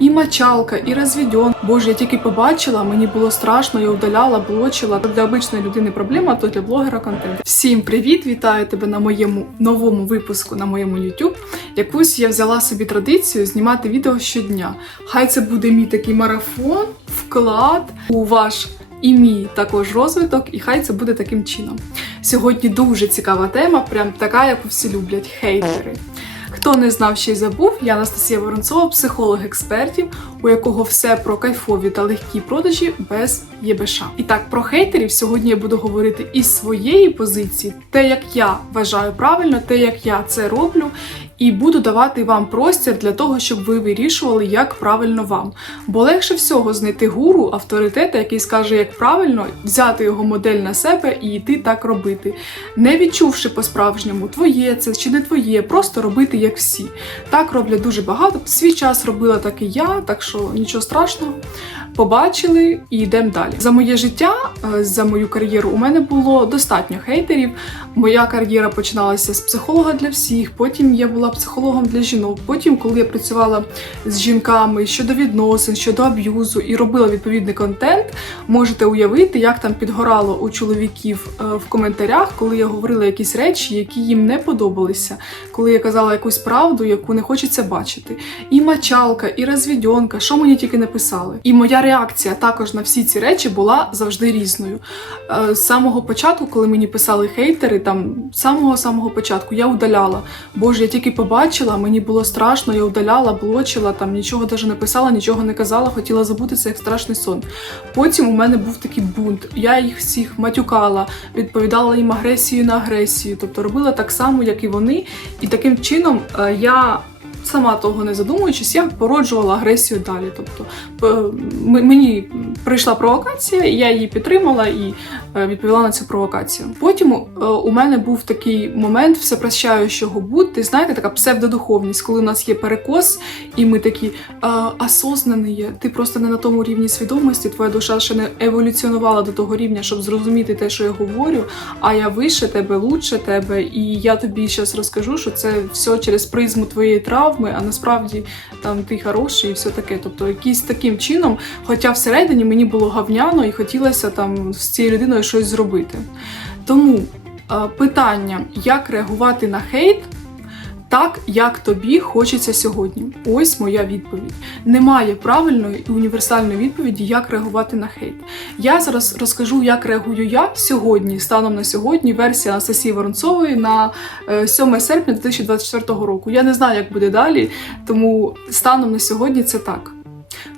і мочалка, і розведен. Боже, я тільки побачила, мені було страшно, я удаляла, блочила. Для обичної людини проблема, то для блогера контент. Всім привіт! Вітаю тебе на моєму новому випуску на моєму YouTube. Якусь я взяла собі традицію знімати відео щодня. Хай це буде мій такий марафон, вклад у ваш і мій також розвиток, і хай це буде таким чином. Сьогодні дуже цікава тема, прям така, яку всі люблять хейтери. Хто не знав ще й забув, я Анастасія Воронцова, психолог експертів, у якого все про кайфові та легкі продажі без ЄБШ. І так, про хейтерів сьогодні я буду говорити із своєї позиції, те, як я вважаю правильно, те, як я це роблю, і буду давати вам простір для того, щоб ви вирішували, як правильно вам. Бо легше всього знайти гуру, авторитета, який скаже, як правильно, взяти його модель на себе і йти так робити, не відчувши по-справжньому, твоє це чи не твоє, просто робити як всі. Так роблять дуже багато. Свій час робила так і я, так що нічого страшного. Побачили і йдемо далі. За моє життя, е, за мою кар'єру, у мене було достатньо хейтерів. Моя кар'єра починалася з психолога для всіх. Потім я була психологом для жінок. Потім, коли я працювала з жінками щодо відносин, щодо аб'юзу і робила відповідний контент, можете уявити, як там підгорало у чоловіків е, в коментарях, коли я говорила якісь речі, які їм не подобалися, коли я казала якусь правду, яку не хочеться бачити. І мочалка, і розвідьонка, що мені тільки не писали. І моя реакція також на всі ці речі була завжди різною. Е, З самого початку, коли мені писали хейтери, там з самого самого початку я удаляла. Боже, я тільки побачила, мені було страшно, я удаляла, блочила, там нічого навіть не писала, нічого не казала, хотіла забути це як страшний сон. Потім у мене був такий бунт. Я їх всіх матюкала, відповідала їм агресію на агресію, тобто робила так само, як і вони. І таким чином е, я. Сама того не задумуючись, я породжувала агресію далі. Тобто мені прийшла провокація, я її підтримала і е, відповіла на цю провокацію. Потім е, у мене був такий момент всепрощаючого бути, знаєте, така псевдодуховність, коли у нас є перекос, і ми такі е, осознані є. Ти просто не на тому рівні свідомості, твоя душа ще не еволюціонувала до того рівня, щоб зрозуміти те, що я говорю. А я вище тебе, лучше тебе, і я тобі зараз розкажу, що це все через призму твоєї травми, а насправді там ти хороший і все таке. Тобто, якийсь таким чином, хоча всередині мені було гавняно і хотілося там з цією людиною щось зробити. Тому е, питання, як реагувати на хейт. Так, як тобі хочеться сьогодні. Ось моя відповідь. Немає правильної і універсальної відповіді, як реагувати на хейт. Я зараз розкажу, як реагую я сьогодні, станом на сьогодні, версія Анастасії Воронцової на е, 7 серпня 2024 року. Я не знаю, як буде далі, тому станом на сьогодні це так.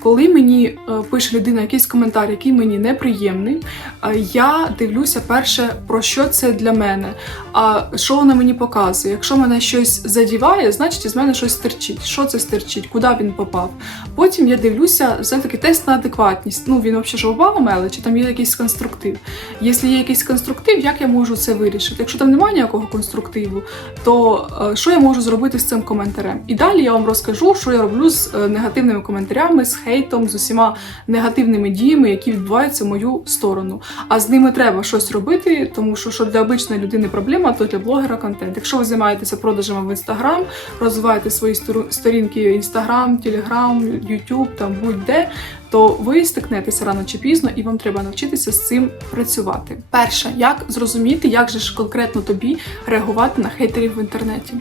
Коли мені е, пише людина якийсь коментар, який мені неприємний, е, я дивлюся перше, про що це для мене, а що вона мені показує. Якщо мене щось задіває, значить із мене щось стерчить. Що це стерчить, куди він попав. Потім я дивлюся, все-таки тест на адекватність. Ну він взагалі жовбала меле, чи там є якийсь конструктив. Якщо є якийсь конструктив, як я можу це вирішити? Якщо там немає ніякого конструктиву, то е, що я можу зробити з цим коментарем? І далі я вам розкажу, що я роблю з негативними коментарями, з хейтом, з усіма негативними діями, які відбуваються в мою сторону. А з ними треба щось робити, тому що що для обичної людини проблема, то для блогера контент. Якщо ви займаєтеся продажами в інстаграм, розвиваєте свої сторінки інстаграм, телеграм, ютуб, там будь-де. То ви стикнетеся рано чи пізно, і вам треба навчитися з цим працювати. Перше, як зрозуміти, як же ж конкретно тобі реагувати на хейтерів в інтернеті,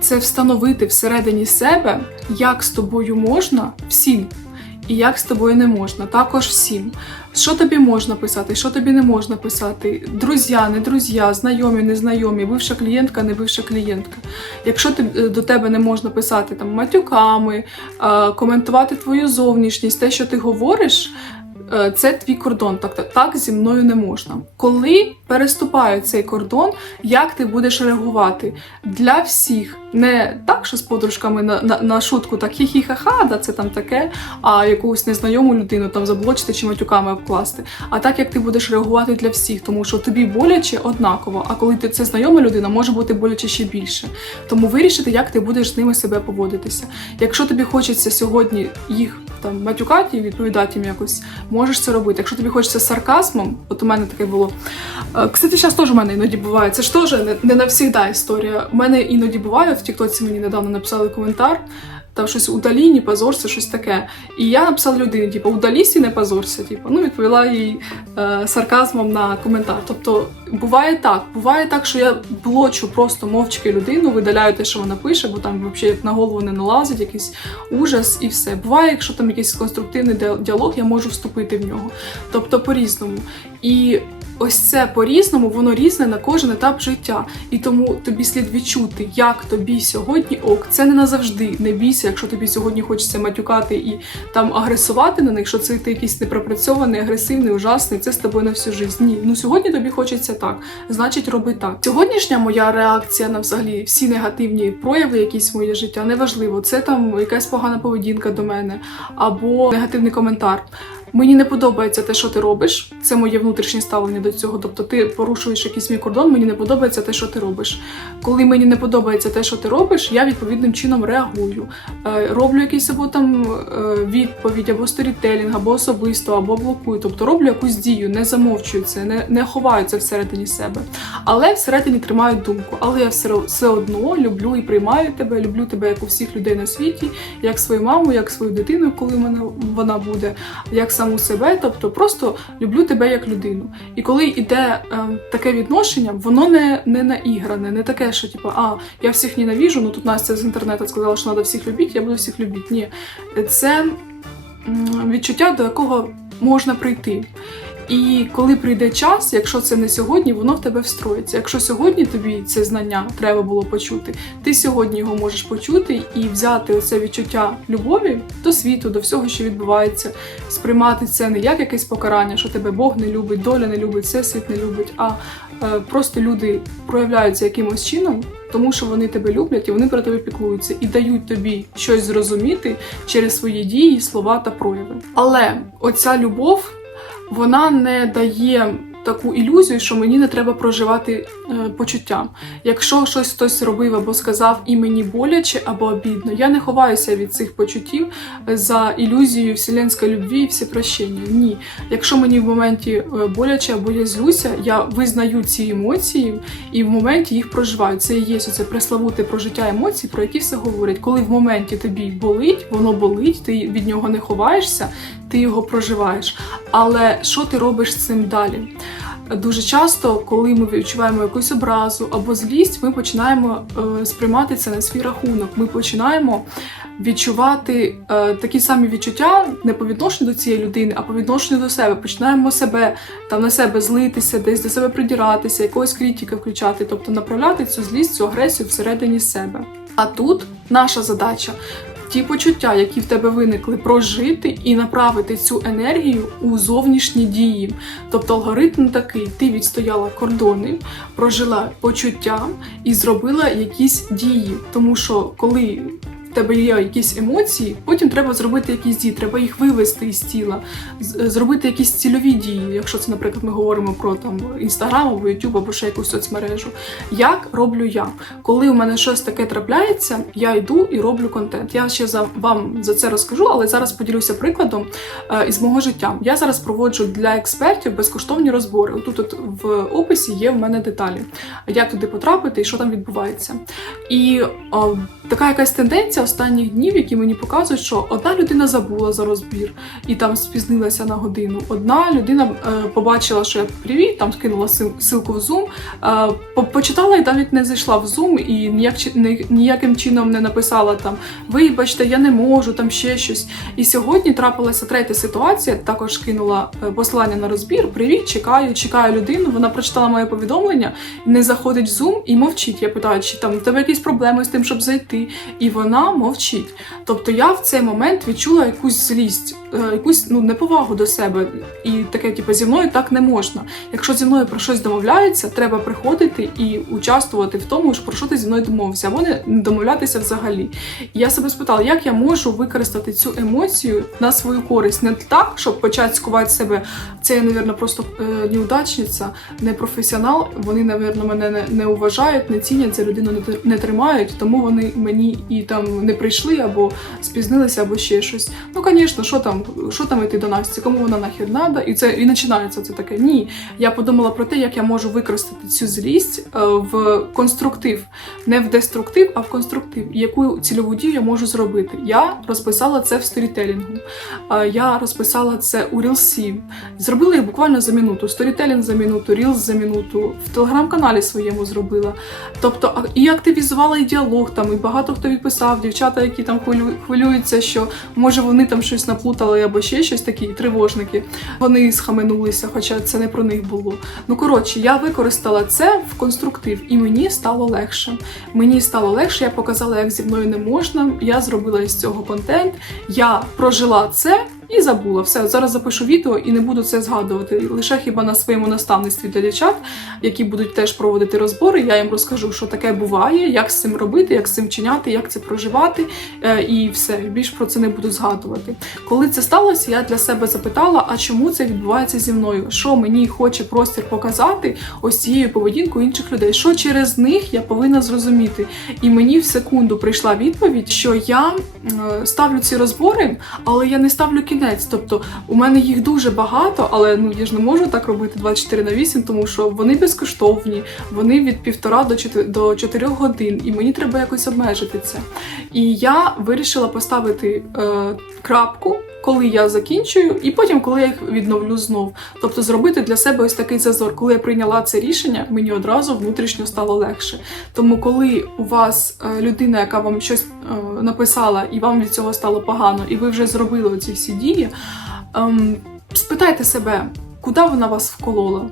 це встановити всередині себе, як з тобою можна всім і як з тобою не можна, також всім. Що тобі можна писати, що тобі не можна писати, друзі, не друзі, знайомі, незнайомі, бивша клієнтка, не бивша клієнтка. Якщо ти, е, до тебе не можна писати там матюками, е, коментувати твою зовнішність, те, що ти говориш. Е, Це твій кордон, так, так, так зі мною не можна. Коли переступаю цей кордон, як ти будеш реагувати для всіх, не так, що з подружками на, на, на шутку, так хі-хі-ха-ха, да це там таке, а якусь незнайому людину там заблочити чи матюками обкласти. А так як ти будеш реагувати для всіх, тому що тобі боляче однаково, а коли ти це знайома людина, може бути боляче ще більше. Тому вирішити, як ти будеш з ними себе поводитися. Якщо тобі хочеться сьогодні їх там матюкати і відповідати їм якось, можеш це робити. Якщо тобі хочеться сарказмом, от у мене таке було. Е, Кстати, зараз теж у мене іноді буває. Це ж теж не, не навсігда історія. У мене іноді буває в Тіктоці мені недавно написали коментар. Там щось удалі, не позорся, щось таке. І я написала людині, типу, удалісь і не позорся. Типу, ну відповіла їй е, сарказмом на коментар. Тобто буває так, буває так, що я блочу просто мовчки людину, видаляю те, що вона пише, бо там взагалі на голову не налазить, якийсь ужас і все. Буває, якщо там якийсь конструктивний діалог, я можу вступити в нього. Тобто по-різному. І ось це по-різному, воно різне на кожен етап життя. І тому тобі слід відчути, як тобі сьогодні ок. Це не назавжди. Не бійся, якщо тобі сьогодні хочеться матюкати і там агресувати на них, що це ти якийсь непропрацьований, агресивний, ужасний, це з тобою на всю життя. Ні, ну сьогодні тобі хочеться так, значить роби так. Сьогоднішня моя реакція на взагалі всі негативні прояви, якісь моє життя, неважливо. Це там якась погана поведінка до мене або негативний коментар. Мені не подобається те, що ти робиш. Це моє внутрішнє ставлення до цього. Тобто ти порушуєш якийсь мій кордон, мені не подобається те, що ти робиш. Коли мені не подобається те, що ти робиш, я відповідним чином реагую. Е, роблю якийсь або там е, відповідь, або сторітелінг, або особисто, або блокую. Тобто роблю якусь дію, не замовчую це, не, не ховаю це всередині себе. Але всередині тримаю думку. Але я все, все одно люблю і приймаю тебе, люблю тебе як у всіх людей на світі, як свою маму, як свою дитину, коли мене вона буде, як саму себе. Тобто просто люблю тебе як людину. І коли йде е, таке відношення, воно не, не наігране, не таке, що типу, а я всіх ненавіжу, ну тут Настя з інтернету сказала, що треба всіх любити, я буду всіх любити. Ні, це відчуття, до якого можна прийти. І коли прийде час, якщо це не сьогодні, воно в тебе встроїться. Якщо сьогодні тобі це знання треба було почути, ти сьогодні його можеш почути і взяти оце відчуття любові до світу, до всього, що відбувається, сприймати це не як якесь покарання, що тебе Бог не любить, доля не любить, всесвіт не любить, а е, просто люди проявляються якимось чином, тому що вони тебе люблять і вони про тебе піклуються і дають тобі щось зрозуміти через свої дії, слова та прояви. Але оця любов вона не дає таку ілюзію, що мені не треба проживати е, почуття. Якщо щось хтось робив або сказав і мені боляче або обідно, я не ховаюся від цих почуттів за ілюзією вселенської любві і всепрощення. Ні. Якщо мені в моменті е, боляче або я злюся, я визнаю ці емоції і в моменті їх проживаю. Це і є це преславути прожиття емоцій, про які все говорять. Коли в моменті тобі болить, воно болить, ти від нього не ховаєшся, ти його проживаєш. Але що ти робиш з цим далі? Дуже часто, коли ми відчуваємо якусь образу або злість, ми починаємо е, сприймати це на свій рахунок. Ми починаємо відчувати е, такі самі відчуття не по відношенню до цієї людини, а по відношенню до себе. Починаємо себе там на себе злитися, десь до себе придіратися, якогось критика включати, тобто направляти цю злість, цю агресію всередині себе. А тут наша задача ті почуття, які в тебе виникли, прожити і направити цю енергію у зовнішні дії. Тобто алгоритм такий: ти відстояла кордони, прожила почуття і зробила якісь дії. Тому що коли в тебе є якісь емоції, потім треба зробити якісь дії, треба їх вивести із тіла, зробити якісь цільові дії, якщо це, наприклад, ми говоримо про там інстаграм або Ютуб або ще якусь соцмережу. Як роблю я? Коли у мене щось таке трапляється, я йду і роблю контент. Я ще за вам за це розкажу, але зараз поділюся прикладом е, із мого життя. Я зараз проводжу для експертів безкоштовні розбори. Тут от в описі є в мене деталі, як туди потрапити і що там відбувається. І о, така якась тенденція останніх днів, які мені показують, що одна людина забула за розбір і там спізнилася на годину. Одна людина е, побачила, що я привіт, там скинула ссылку в Zoom, е, по- почитала і навіть не зайшла в Zoom і ніяк, ні- ніяким чином не написала там вибачте, я не можу, там ще щось. І сьогодні трапилася третя ситуація. Також кинула е, послання на розбір. Привіт, чекаю, чекаю людину. Вона прочитала моє повідомлення, не заходить в Zoom і мовчить. Я питаю, чи там в тебе якісь проблеми з тим, щоб зайти. І вона мовчить. Тобто я в цей момент відчула якусь злість, якусь ну неповагу до себе. І таке, типу, зі мною так не можна. Якщо зі мною про щось домовляються, треба приходити і участвувати в тому, що про що ти зі мною домовився, або не домовлятися взагалі. І я себе спитала, як я можу використати цю емоцію на свою користь, не так, щоб почати скувати себе. Це я, мабуть, просто е, неудачниця, не професіонал. Вони, мабуть, мене не, не уважають, не цінять за людину, не тримають, тому вони мені і там не прийшли або спізнилися, або ще щось. Ну, звісно, що там що там йти до Насті, кому вона нахер надо, і це і починається це таке. Ні. Я подумала про те, як я можу використати цю злість е, в конструктив, не в деструктив, а в конструктив. Яку цільову дію я можу зробити? Я розписала це в сторітелінгу. Е, Я розписала це у Рілсі. Зробила їх буквально за минуту. Сторітелінг за минуту, Рілс за минуту. В телеграм-каналі своєму зробила. Тобто, і активізувала і діалог там, і багато хто відписав, дівчата, які там хвилюються, що може вони там щось наплутали або ще щось такі тривожники. Вони схаменулися, хоча це не про них було. Ну коротше, я використала це в конструктив, і мені стало легше. Мені стало легше, я показала, як зі мною не можна. Я зробила із цього контент. Я прожила це. І забула все. Зараз запишу відео і не буду це згадувати. Лише хіба на своєму наставництві для дівчат, які будуть теж проводити розбори. Я їм розкажу, що таке буває, як з цим робити, як з цим чиняти, як це проживати, е, і все. Більш про це не буду згадувати. Коли це сталося, я для себе запитала, а чому це відбувається зі мною? Що мені хоче простір показати ось цією поведінкою інших людей? Що через них я повинна зрозуміти? І мені в секунду прийшла відповідь, що я е, ставлю ці розбори, але я не ставлю кінець. Тобто у мене їх дуже багато, але ну я ж не можу так робити 24 на 8, тому що вони безкоштовні, вони від півтора до 4, до 4 годин, і мені треба якось обмежити це. І я вирішила поставити е, крапку. Коли я закінчую, і потім, коли я їх відновлю знов. Тобто зробити для себе ось такий зазор. Коли я прийняла це рішення, мені одразу внутрішньо стало легше. Тому, коли у вас е, людина, яка вам щось е, написала, і вам від цього стало погано, і ви вже зробили ці всі дії, ем, спитайте себе, куди вона вас вколола.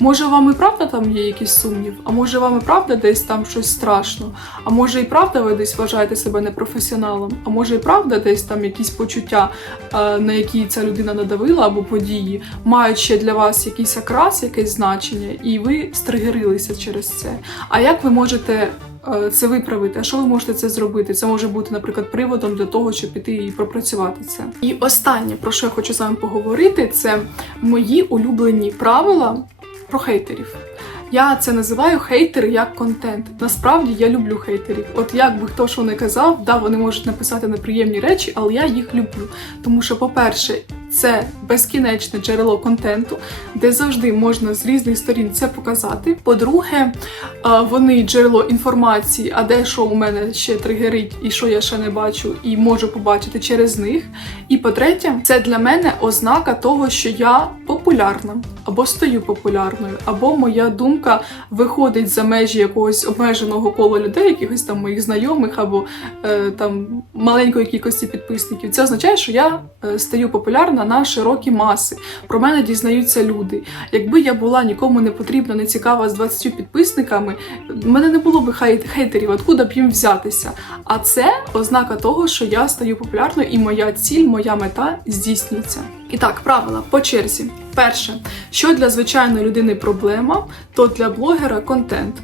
Може, вам і правда там є якийсь сумнів, а може вам і правда десь там щось страшно, а може і правда ви десь вважаєте себе непрофесіоналом, а може і правда десь там якісь почуття, е, на які ця людина надавила або події, мають ще для вас якийсь окрас, якесь значення, і ви стригерилися через це. А як ви можете е, це виправити? А що ви можете це зробити? Це може бути, наприклад, приводом для того, щоб піти і пропрацювати це. І останнє, про що я хочу з вами поговорити, це мої улюблені правила про хейтерів. Я це називаю хейтери як контент. Насправді я люблю хейтерів. От як би хто що не казав, да, вони можуть написати неприємні речі, але я їх люблю. Тому що, по-перше, це безкінечне джерело контенту, де завжди можна з різних сторін це показати. По-друге, вони джерело інформації, а де що у мене ще тригерить, і що я ще не бачу, і можу побачити через них. І по-третє, це для мене ознака того, що я популярна, або стою популярною, або моя думка виходить за межі якогось обмеженого кола людей, якихось там моїх знайомих, або е, там маленької кількості підписників. Це означає, що я е, стаю популярна на широкі маси. Про мене дізнаються люди. Якби я була нікому не потрібна, не цікава з 20 підписниками, в мене не було б хей- хейтерів, откуда б їм взятися. А це ознака того, що я стаю популярною і моя ціль, моя мета здійснюється. І так, правила по черзі. Перше, що для звичайної людини проблема, то для блогера контент.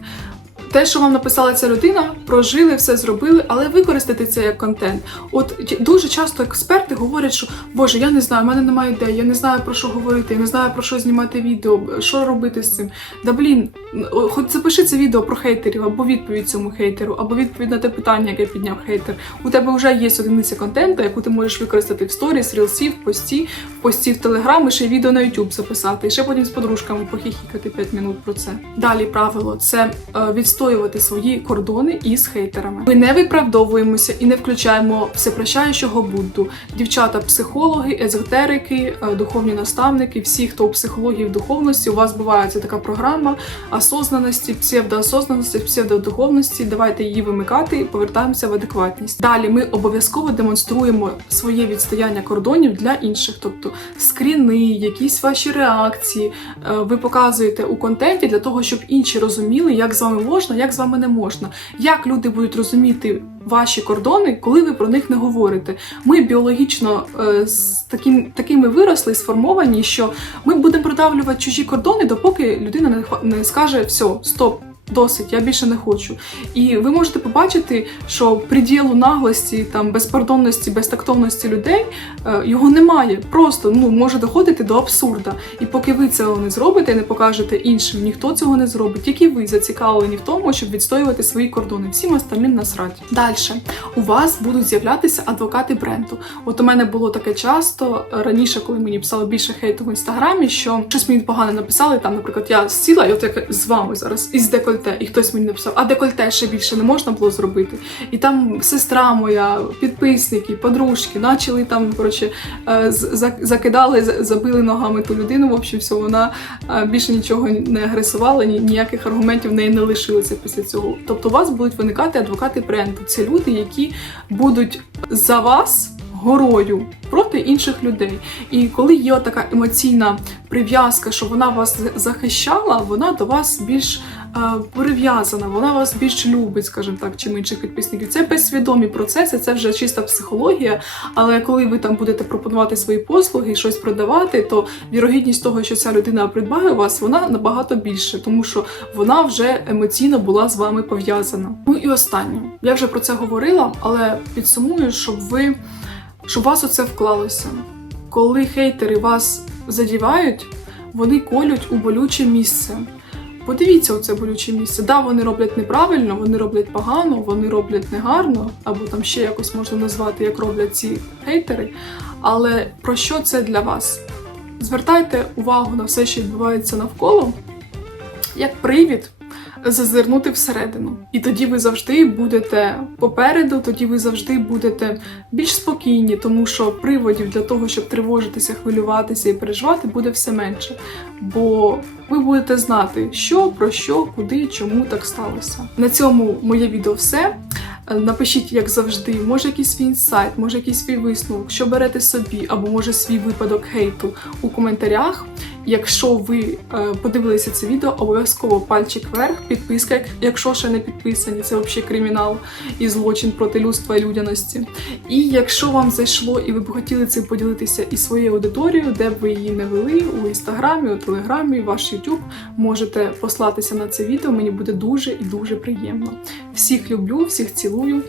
Те, що вам написала ця людина, прожили, все зробили, але використати це як контент. От дуже часто експерти говорять, що Боже, я не знаю, в мене немає ідей, я не знаю про що говорити, я не знаю про що знімати відео, що робити з цим. Да блін, хоч запиши це відео про хейтерів, або відповідь цьому хейтеру, або відповідь на те питання, яке підняв хейтер. У тебе вже є одиниця контенту, яку ти можеш використати в сторіс, рілсі, в пості, в пості в телеграм, і ще відео на YouTube записати, і ще потім з подружками похихікати 5 минут про це. Далі правило це е, відстоювати свої кордони із хейтерами. Ми не виправдовуємося і не включаємо всепрощаючого Будду. Дівчата, психологи, езотерики, е, духовні наставники, всі, хто у психології в духовності, у вас буває ця така програма осознаності, псевдоосознаності, псевдодуховності. Давайте її вимикати і повертаємося в адекватність. Далі ми обов'язково демонструємо своє відстояння кордонів для інших, тобто скріни, якісь ваші реакції. е, Ви показуєте у контенті для того, щоб інші розуміли, як з вами можна, як з вами не можна. Як люди будуть розуміти ваші кордони, коли ви про них не говорите. Ми біологічно е, з таким, такими виросли, сформовані, що ми будемо продавлювати чужі кордони, допоки людина не, не скаже все, стоп. Досить, я більше не хочу. І ви можете побачити, що приділу наглості, там безпардонності, безтактовності людей е, його немає. Просто ну може доходити до абсурда. І поки ви цього не зробите, не покажете іншим, ніхто цього не зробить. Тільки ви зацікавлені в тому, щоб відстоювати свої кордони. Всім остальним насрать. Далі у вас будуть з'являтися адвокати бренду. От у мене було таке часто е, раніше, коли мені писало більше хейту в інстаграмі, що щось мені погано написали. Там, наприклад, я сіла, і от як з вами зараз із декольте, і хтось мені написав, а декольте ще більше не можна було зробити. І там сестра моя, підписники, подружки, почали там коротше е, закидали, забили ногами ту людину. В общем, все, вона е, більше нічого не агресувала, ні, ніяких аргументів в неї не лишилося після цього. Тобто, у вас будуть виникати адвокати бренду. Це люди, які будуть за вас. Горою проти інших людей. І коли є така емоційна прив'язка, що вона вас захищала, вона до вас більш е, прив'язана, вона вас більш любить, скажімо так, чим інших підписників. Це безсвідомі процеси, це вже чиста психологія. Але коли ви там будете пропонувати свої послуги щось продавати, то вірогідність того, що ця людина придбає у вас, вона набагато більше, тому що вона вже емоційно була з вами пов'язана. Ну і останнє. Я вже про це говорила, але підсумую, щоб ви щоб у вас оце вклалося. Коли хейтери вас задівають, вони колють у болюче місце. Подивіться оце болюче місце. Да, вони роблять неправильно, вони роблять погано, вони роблять негарно, або там ще якось можна назвати, як роблять ці хейтери. Але про що це для вас? Звертайте увагу на все, що відбувається навколо, як привід зазирнути всередину. І тоді ви завжди будете попереду, тоді ви завжди будете більш спокійні, тому що приводів для того, щоб тривожитися, хвилюватися і переживати, буде все менше. Бо ви будете знати, що, про що, куди, чому так сталося. На цьому моє відео все. Е, Напишіть, як завжди, може якийсь свій інсайт, може якийсь свій висновок, що берете собі, або може свій випадок хейту у коментарях. Якщо ви е, подивилися це відео, обов'язково пальчик вверх, підписка, якщо ще не підписані, це взагалі кримінал і злочин проти людства і людяності. І якщо вам зайшло і ви б хотіли цим поділитися із своєю аудиторією, де б ви її не вели у інстаграмі, у телеграмі, ваш YouTube, можете послатися на це відео. Мені буде дуже і дуже приємно. Всіх люблю, всіх цілую.